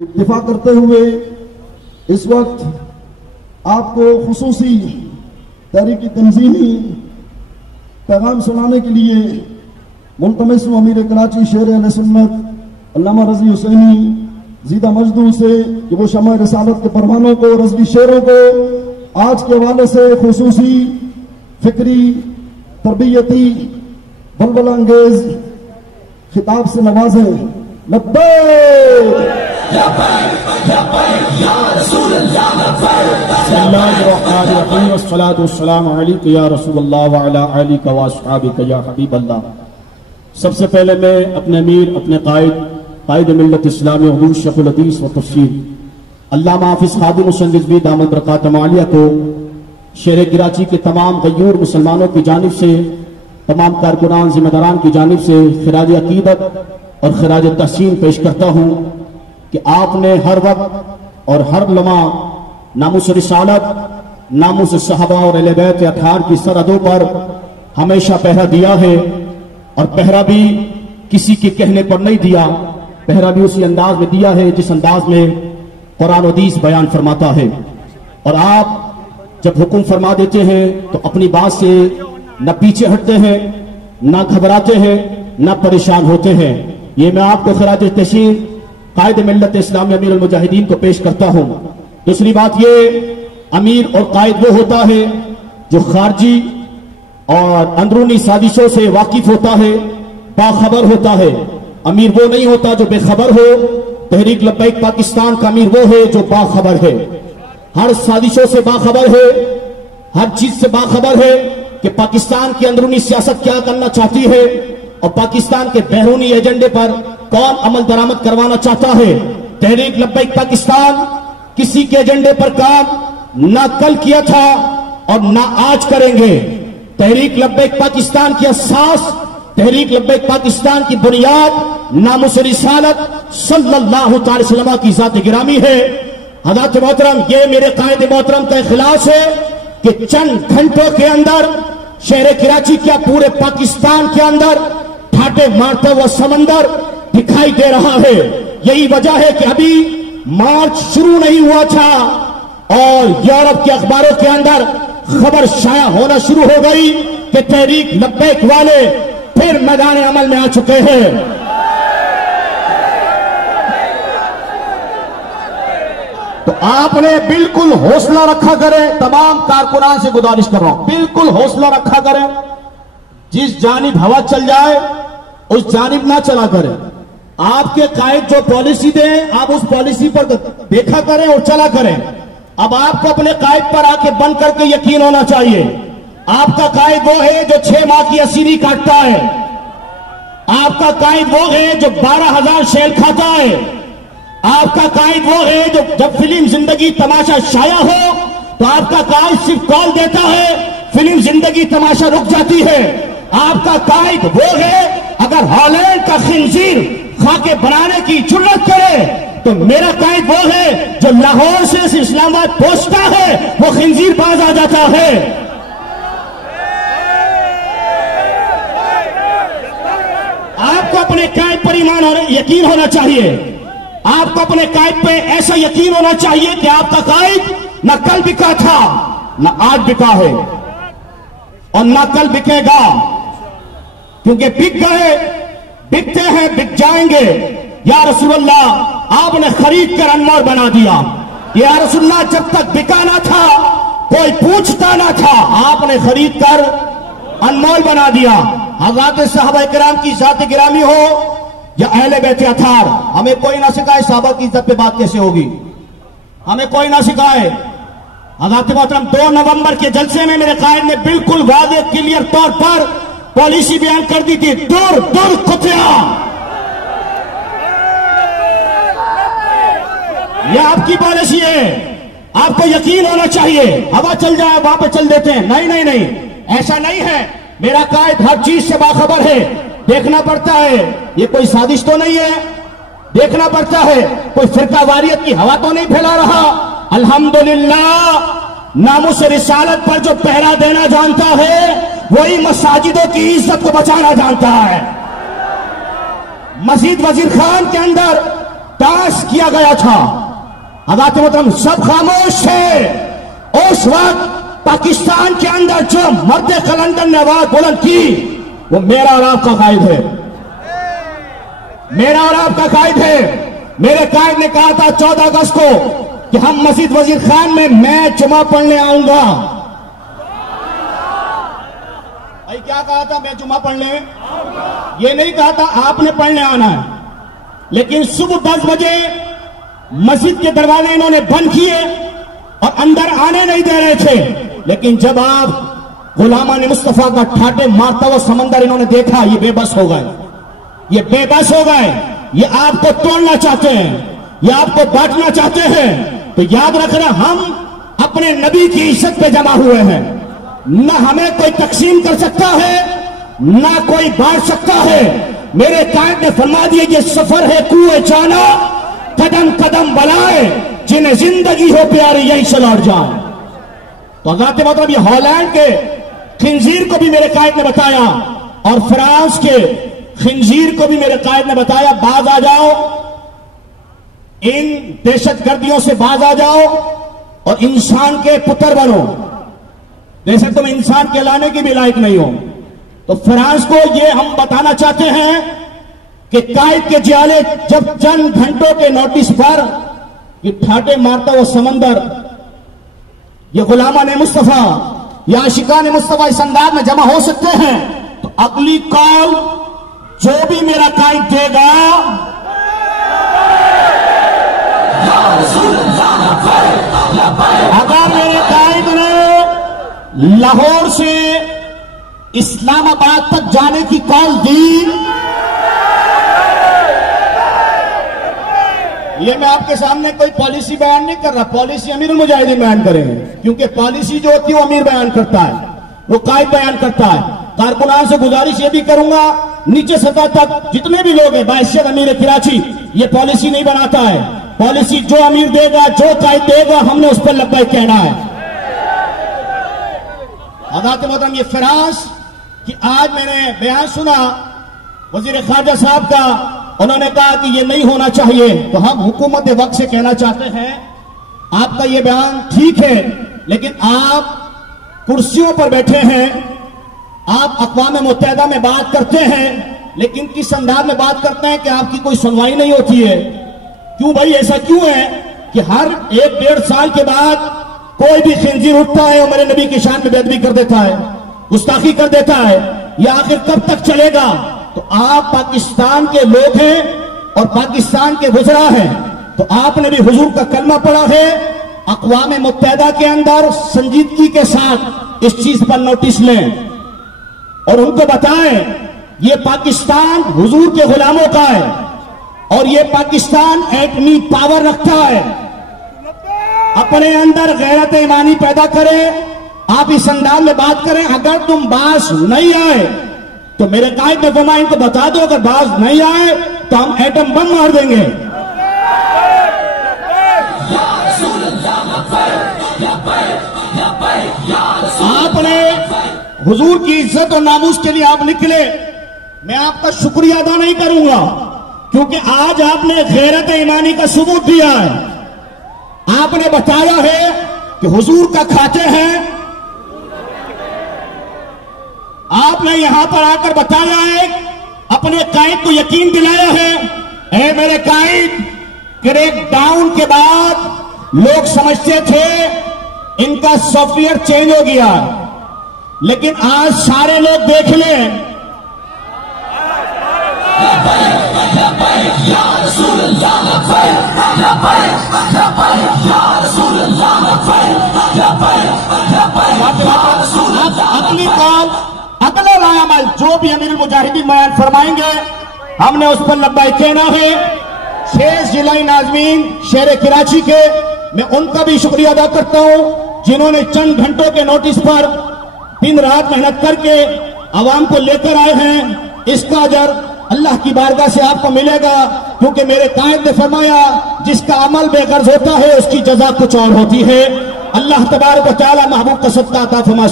इत्तिफाक करते हुए इस वक्त आपको खुसूसी तहरीकी तंजीमी पैगाम सुनाने के लिए मुल्तमिस अमीर कराची शेर अहले सुन्नत अल्लामा रजी हुसैनी जीदा मजदूर से कि वो शमा रिसालत के परवानों को रज़वी शेरों को आज के हवाले से खुसूसी फिक्री तरबियती बलबला अंगेज खिताब से नवाजें। लब्बैक सबसे पहले मैं अपने अमीर अपने कायद मिल्लत इस्लामी हुजूर शेखुल हदीस व तफसीर अल्लामा हाफिज खादिम हुसैन रिजवी दामद बरकातुहु आलिया को शेर कराची के तमाम गयूर मुसलमानों की जानिब से तमाम कारकुनान जिम्मेदारान की जानिब से खिराज अकीदत और खिराज तहसीन पेश करता हूँ कि आपने हर वक्त और हर लम्हा नामुस रिसालत नामुस सहाबा और अहले बैत अतहार की सरहदों पर हमेशा पहरा दिया है और पहरा भी किसी के कहने पर नहीं दिया, पहरा भी उसी अंदाज में दिया है जिस अंदाज में कुरान और हदीस बयान फरमाता है। और आप जब हुक्म फरमा देते हैं तो अपनी बात से न पीछे हटते हैं, न घबराते हैं, न परेशान होते हैं। ये मैं आपको खिराज तहसीन कायद मिल्लत इस्लामी अमीर अल मुजाहिदीन को पेश करता हूं। दूसरी बात ये, अमीर और कायद वो होता है जो खारजी और अंदरूनी साजिशों से वाकिफ होता है, बाखबर होता है। अमीर वो नहीं होता जो बेखबर हो। तहरीक लब्बैक पाकिस्तान का अमीर वो है जो बाखबर है, हर साजिशों से बाखबर है, हर चीज से बाखबर है कि पाकिस्तान की अंदरूनी सियासत क्या करना चाहती है और पाकिस्तान के बैरूनी एजेंडे पर कौन अमल दरामद करवाना चाहता है। तहरीक लब्बैक पाकिस्तान किसी के एजेंडे पर काम ना कल किया था और ना आज करेंगे। तहरीक लब्बैक पाकिस्तान की असास, तहरीक लब्बैक पाकिस्तान की बुनियाद नामुस रिसालत सल्लल्लाहु अलैहि वसल्लम की जात गिरामी है। हज़रत मोहतरम, ये मेरे कायद मोहतरम का इखलास है कि चंद घंटों के अंदर शहर कराची क्या पूरे पाकिस्तान के अंदर ठाटे मारता हुआ समंदर दिखाई दे रहा है। यही वजह है कि अभी मार्च शुरू नहीं हुआ था और यूरोप के अखबारों के अंदर खबर शाया होना शुरू हो गई कि तहरीक लब्बैक वाले फिर मैदान अमल में आ चुके हैं। तो आपने बिल्कुल हौसला रखा करें, तमाम कारकुनान से गुजारिश कर रहा हूं, बिल्कुल हौसला रखा करें। जिस जानिब हवा चल जाए उस जानिब ना चला करें। आपके कायद जो पॉलिसी दें आप उस पॉलिसी पर देखा करें और चला करें। अब आपको अपने कायद पर आके बंद करके यकीन होना चाहिए। आपका कायद वो है जो 6 माह की असीरी काटता है, आपका कायद वो है जो 12,000 शेल खाता है, आपका कायद वो है जो जब फिल्म जिंदगी तमाशा शाया हो तो आपका कायद सिर्फ कॉल देता है, फिल्म जिंदगी तमाशा रुक जाती है। आपका कायद वो है अगर हॉलैंड का खिंजीर खाके बनाने की जुर्रत करे तो मेरा कायद वो है जो लाहौर से इस्लामाबाद पहुंचता है वो खिंजीर बाज आ जाता है। आपको अपने कायद पर ईमान और यकीन होना चाहिए। आपको अपने कायद पे ऐसा यकीन होना चाहिए कि आपका कायद न कल बिका था न आज बिका है और न कल बिकेगा, क्योंकि बिक गए, बिकते हैं, बिक जाएंगे। या रसूलल्लाह आपने खरीद कर अनमोल बना दिया। या रसूलल्लाह जब तक बिका ना था कोई पूछता ना था, आपने खरीद कर अनमोल बना दिया। हज़रत सहाबा किराम की जात गिरामी हो या अहले बैत अतहार, हमें कोई ना सिखाए साहबा की इज्जत पे बात कैसे होगी, हमें कोई ना सिखाए। हज़रत मोहतरम 2 नवंबर के जलसे में मेरे कायद ने बिल्कुल वादे क्लियर तौर पर पॉलिसी बयान कर दी थी, दूर दूर कुतिया। यह आपकी पॉलिसी है, आपको यकीन होना चाहिए। हवा चल जाए वहां पे चल देते हैं, नहीं नहीं नहीं, ऐसा नहीं है। मेरा कायद हर चीज से बाखबर है, देखना पड़ता है। ये कोई साजिश तो नहीं है, देखना पड़ता है। कोई फिरका वारियत की हवा तो नहीं फैला रहा। अल्हम्दुलिल्लाह नामुस रिसालत पर जो पहरा देना जानता है वही मसाजिदों की इज्जत को बचाना जानता है। मस्जिद वजीर खान के अंदर टास्क किया गया था। हज़रात मोहतरम सब खामोश थे। उस वक्त पाकिस्तान के अंदर जो मर्द कलंदर ने आवाज बुलंद की वो मेरा और आपका कायद है, मेरा और आपका कायद है। मेरे कायद ने कहा था 14 अगस्त को कि हम मस्जिद वजीर खान में मैं जुमा पढ़ने आऊंगा। भाई क्या कहा था? मैं जुमा पढ़ने, ये नहीं कहा था आपने पढ़ने आना है। लेकिन सुबह 10 बजे मस्जिद के दरवाजे इन्होंने बंद किए और अंदर आने नहीं दे रहे थे। लेकिन जब आप गुलामान मुस्तफा का ठाटे मारता हुआ समंदर इन्होंने देखा, ये बेबस हो गए, ये बेबस हो गए। ये आपको तोड़ना चाहते हैं, ये आपको बांटना चाहते हैं। तो याद रखना, हम अपने नबी की इज्जत पे जमा हुए हैं। न हमें कोई तकसीम कर सकता है, न कोई बांट सकता है। मेरे कायद ने फरमा दिया ये सफर है कुएं जाना, कदम कदम बनाए, जिन्हें जिंदगी हो प्यारी यहीं से लौट जाए। तो हज़रात मतलब ये हॉलैंड के खिंजीर को भी मेरे कायद ने बताया और फ्रांस के खिंजीर को भी मेरे कायद ने बताया, बाज आ जाओ, इन दहशतगर्दियों से बाज आ जाओ और इंसान के पुत्र बनो। जैसे तुम इंसान कहलाने की भी लायक नहीं हो। तो फ्रांस को ये हम बताना चाहते हैं कि कायद के जियाले जब चंद घंटों के नोटिस पर ये ठाटे मारता हुआ समंदर, ये गुलामान मुस्तफा या आशिकान मुस्तफा इस अंदाज में जमा हो सकते हैं, तो अगली कॉल जो भी मेरा कायद देगा, अगर मेरे कायद ने लाहौर से इस्लामाबाद तक जाने की कॉल दी, ये मैं आपके सामने कोई पॉलिसी बयान नहीं कर रहा, पॉलिसी अमीरुल मुजाहिदीन बयान करेंगे, क्योंकि पॉलिसी जो होती है वो अमीर बयान करता है, वो कायद बयान करता है। कारकुनान से गुजारिश ये भी करूंगा, नीचे सतह तक जितने भी लोग हैं, बाइसियत अमीर कराची ये पॉलिसी नहीं बनाता है। पॉलिसी जो अमीर देगा, जो कायद देगा, हमने उस पर लब्बैक कहना है। हज़रत मोहतरम ये फ्रांस कि आज मैंने बयान सुना वजीर खारजा साहब का, उन्होंने कहा कि ये नहीं होना चाहिए। तो हम हुकूमत वक्त से कहना चाहते हैं, आपका ये बयान ठीक है, लेकिन आप कुर्सियों पर बैठे हैं, आप अक़वाम मुत्तहिदा में बात करते हैं, लेकिन किस अंदाज में बात करते हैं कि आपकी कोई सुनवाई नहीं होती है। क्यों भाई, ऐसा क्यों है कि हर 1-1.5 साल के बाद कोई भी खिंजीर उठता है और मेरे नबी की शान में बेअदबी कर देता है, गुस्ताखी कर देता है? यह आखिर कब तक चलेगा? तो आप पाकिस्तान के लोग हैं और पाकिस्तान के वज़रा हैं, तो आपने भी हुजूर का कलमा पढ़ा है। अक़वाम मुत्तहिदा के अंदर संजीदगी के साथ इस चीज पर नोटिस लें और उनको बताएं ये पाकिस्तान हुजूर के गुलामों का है और ये पाकिस्तान एटमी पावर रखता है। अपने अंदर गैरत ईमानी पैदा करें, आप इस अंदाज में बात करें। अगर तुम बाज नहीं आए तो मेरे कायद में फरमाया इनको बता दो, अगर बाज नहीं आए तो हम एटम बम मार देंगे। आपने हुजूर की इज्जत और नामूस के लिए आप निकले, मैं आपका शुक्रिया अदा नहीं करूंगा, क्योंकि आज आपने गैरत ईमानी का सबूत दिया है। आपने बताया है कि हुजूर का खाते हैं, आपने यहां पर आकर बताया है, अपने कायद को यकीन दिलाया है। ऐ मेरे कायद, क्रैकडाउन के बाद लोग समझते थे इनका सॉफ्टवेयर चेंज हो गया, लेकिन आज सारे लोग देख लें, अगली कॉल अगला लायामल जो भी अमीरुल मुजाहिदीन बयान फरमाएंगे हमने उस पर लब्बाइक कहना है। 6 जिलाई नाज़मीन शहर कराची के, मैं उनका भी शुक्रिया अदा करता हूं जिन्होंने चंद घंटों के नोटिस पर दिन रात मेहनत करके आवाम को लेकर आए हैं। इसका अजर अल्लाह की बारगाह से आपको मिलेगा, क्योंकि मेरे कायद ने फरमाया जिसका अमल बेगर्ज होता है उसकी जजा कुछ और होती है। अल्लाह तबारक व तआला महबूब का सदका अता फरमा।